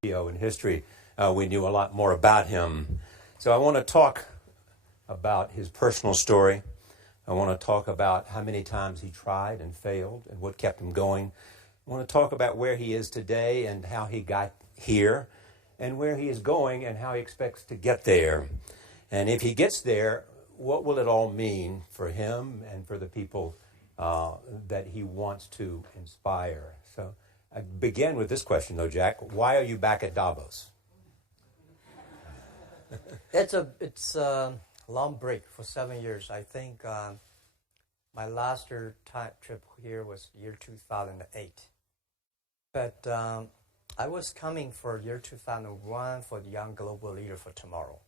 In history, we knew a lot more about him. So I want to talk about his personal story. I want to talk about how many times he tried and failed and what kept him going. I want to talk about where he is today and how he got here and where he is going and how he expects to get there. And if he gets there, what will it all mean for him and for the people that he wants to inspire? So I begin with this question, though, Jack. Why are you back at Davos? It's a long break for 7 years. I think my last trip here was year 2008. But I was coming for year 2001 for the Young Global Leader for Tomorrow.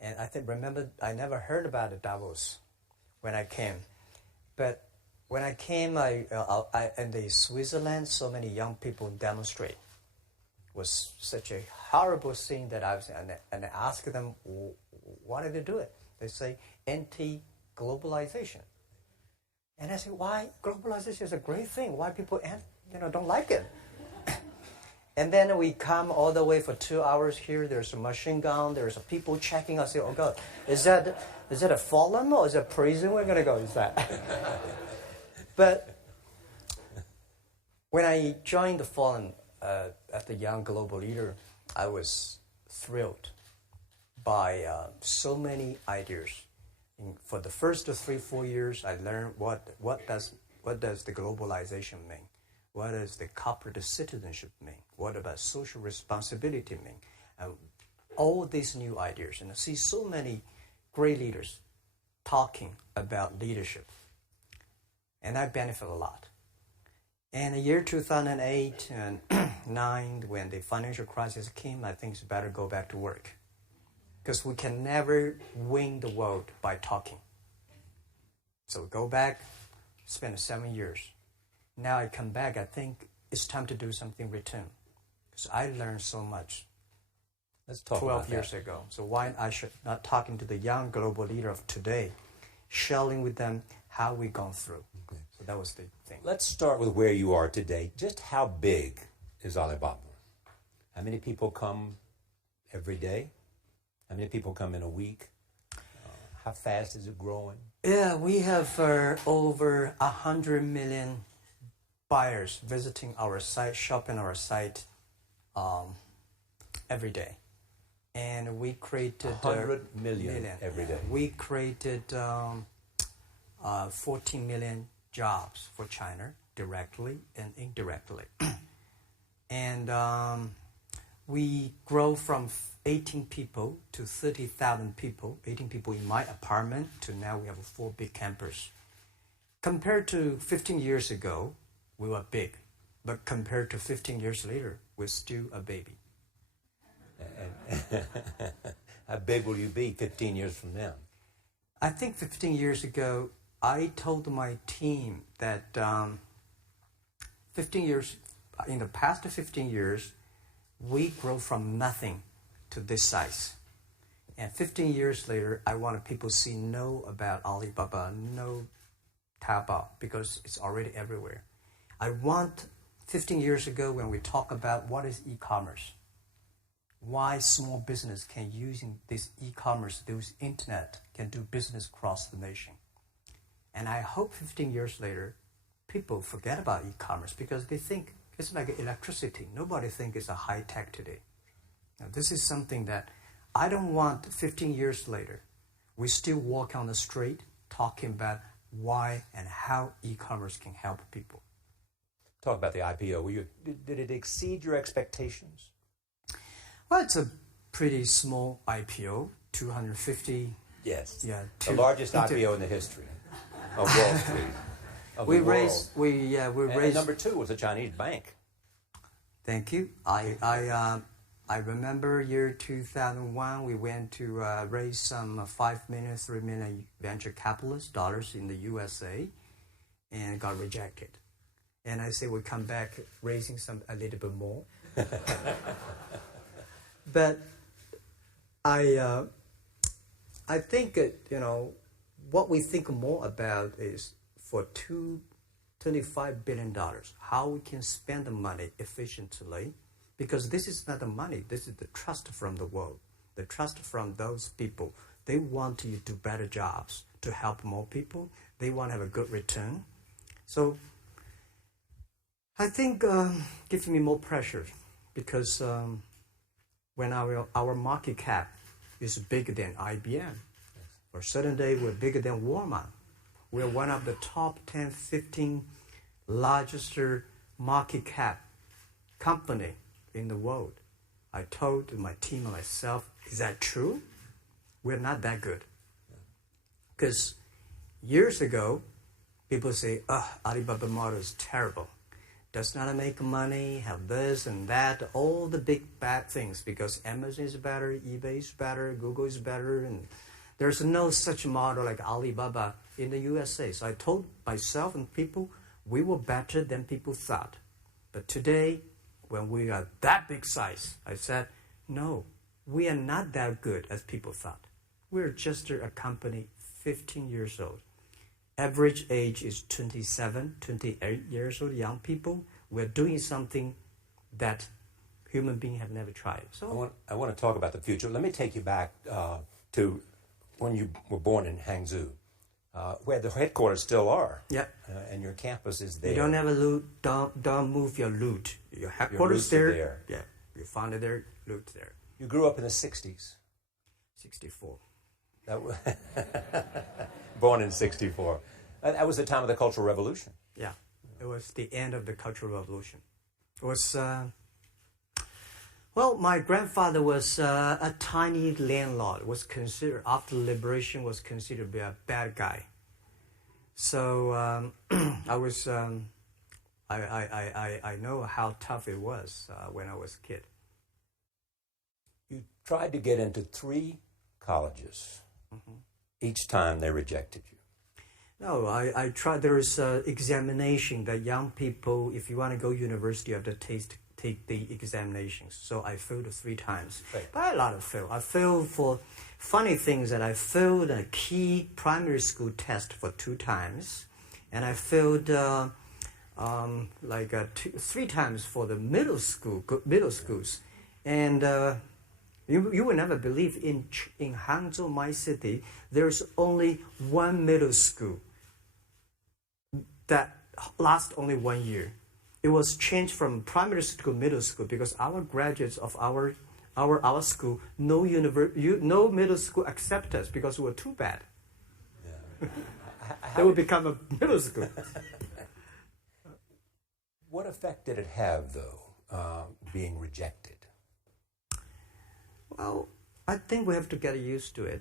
And remember, I never heard about the Davos when I came. But when I came, in the Switzerland, so many young people demonstrate. It was such a horrible scene that and I asked them, why did they do it? They say, anti-globalization. And I said, why? Globalization is a great thing. Why people don't like it? And then we come all the way for 2 hours here. There's a machine gun. There's people checking us. I say, oh, God, is that a fallen or is it a prison we're going to go? Is that? But when I joined the forum at the Young Global Leader, I was thrilled by so many ideas. For the first 3-4 years, I learned what does the globalization mean? What does the corporate citizenship mean? What about social responsibility mean? All these new ideas, and I see so many great leaders talking about leadership. And I benefit a lot. And the year 2008 and 9, when the financial crisis came, I think it's better go back to work. Because we can never win the world by talking. So go back, spend 7 years. Now I come back, I think it's time to do something return. Because I learned so much. Let's talk 12 years ago. So why I should not talking to the young global leader of today, sharing with them how we've gone through. Okay. So that was the thing. Let's start with where you are today. Just how big is Alibaba? How many people come every day? How many people come in a week? How fast is it growing? Yeah, we have over 100 million buyers visiting our site, shopping our site every day. And we created 100 million every day. We created 14 million jobs for China, directly and indirectly. And we grow from 18 people to 30,000 people, 18 people in my apartment, to now we have 4 big campus. Compared to 15 years ago, we were big. But compared to 15 years later, we're still a baby. How big will you be 15 years from now? I think 15 years ago, I told my team that 15 years, in the past 15 years, we grow from nothing to this size. And 15 years later, I want people to know about Alibaba, know Taobao, because it's already everywhere. I want 15 years ago when we talk about what is e-commerce, why small business can using this e-commerce, this internet, can do business across the nation. And I hope 15 years later, people forget about e-commerce because they think it's like electricity. Nobody thinks it's a high tech today. Now, this is something that I don't want 15 years later. We still walk on the street talking about why and how e-commerce can help people. Talk about the IPO. Did it exceed your expectations? Well, it's a pretty small IPO, 250. Yes. Yeah. The largest IPO in the history of Wall Street. We raised. And number 2 was a Chinese bank. Thank you. I remember year 2001. We went to raise some 5 million, 3 million venture capitalist dollars in the USA, and got rejected. And I say we come back raising a little bit more. But I think what we think more about is for $25 billion, how we can spend the money efficiently Because this is not the money, this is the trust from the world, the trust from those people. They want you to do better jobs, to help more people. They want to have a good return. So I think gives me more pressure because when our market cap is bigger than IBM, or certain day we're bigger than Walmart. We're one of the top 10, 15 largest market cap company in the world. I told my team and myself, is that true? We're not that good. Because years ago, people say, Alibaba model is terrible. Does not make money, have this and that, all the big bad things, because Amazon is better, eBay is better, Google is better, and there's no such model like Alibaba in the USA. So I told myself and people, we were better than people thought. But today, when we are that big size, I said, no, we are not that good as people thought. We're just a company 15 years old. Average age is 27, 28 years old, young people. We're doing something that human beings have never tried. So I want to talk about the future. Let me take you back to when you were born in Hangzhou, where the headquarters still are. Yeah. And your campus is there. You don't have a loot, don't move your loot. Your headquarters there. Yeah, you found it there, loot there. You grew up in the 60s. 64. Born in 64. That was the time of the Cultural Revolution. Yeah, it was the end of the Cultural Revolution. It was, my grandfather was a tiny landlord, was considered, after liberation, was considered to be a bad guy. So I know how tough it was when I was a kid. You tried to get into 3 colleges. Mm-hmm. Each time they rejected you. No, I tried. There is examination that young people, if you want to go to university, you have to take the examinations. So I failed 3 times. Right. But I had a lot of fail. I failed for funny things that I failed a key primary school test for 2 times. And I failed 3 times for the middle schools. And you will never believe in Hangzhou, my city, there's only 1 middle school that lasts only 1 year. It was changed from primary school to middle school because our graduates of our school, no middle school accept us because we were too bad. Yeah. They would become a middle school. What effect did it have, though, being rejected? Well, I think we have to get used to it.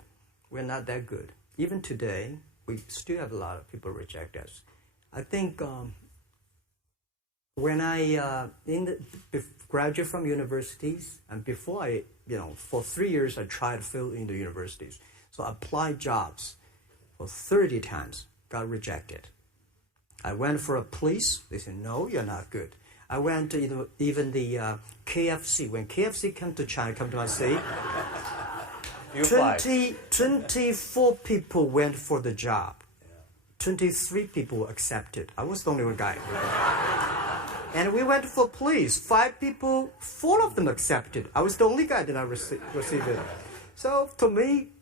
We're not that good. Even today, we still have a lot of people reject us. I think when I graduate from universities, and before I, for 3 years I tried to fill in the universities. So I applied jobs for 30 times, got rejected. I went for a police. They said, no, you're not good. I went to even the KFC. When KFC came to China, come to my city, 24 people went for the job. 23 people were accepted. I was the only one guy. And we went for police. 5 people, 4 of them accepted. I was the only guy that I received it. So to me,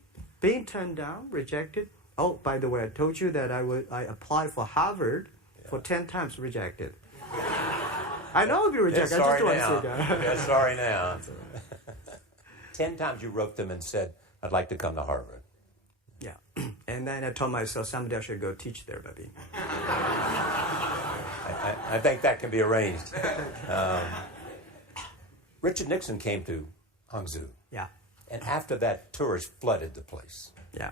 being turned down, rejected. Oh, by the way, I told you that I applied for Harvard for 10 times, rejected. I know I'll be rejected. I just don't want to say that. Yeah, sorry now. 10 times you wrote them and said, I'd like to come to Harvard. Yeah. And then I told myself, someday I should go teach there, maybe. I think that can be arranged. Richard Nixon came to Hangzhou. Yeah. And after that, tourists flooded the place. Yeah.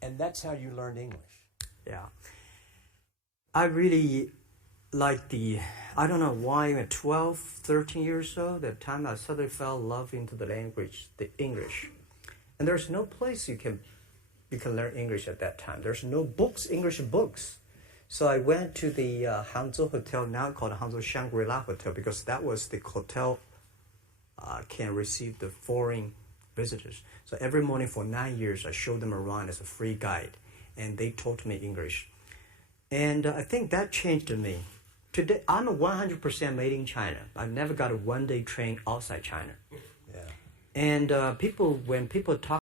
And that's how you learned English. Yeah. I really I don't know why, at 12, 13 years old, that time I suddenly fell in love into the language, the English. And there's no place you can learn English at that time. There's no books, English books. So I went to the Hangzhou Hotel, now called Hangzhou Shangri-La Hotel, because that was the hotel can receive the foreign visitors. So every morning for 9 years, I showed them around as a free guide, and they taught me English. And I think that changed me. today I'm a 100% made in China. I've never got a one-day train outside China. Yeah. And when people talk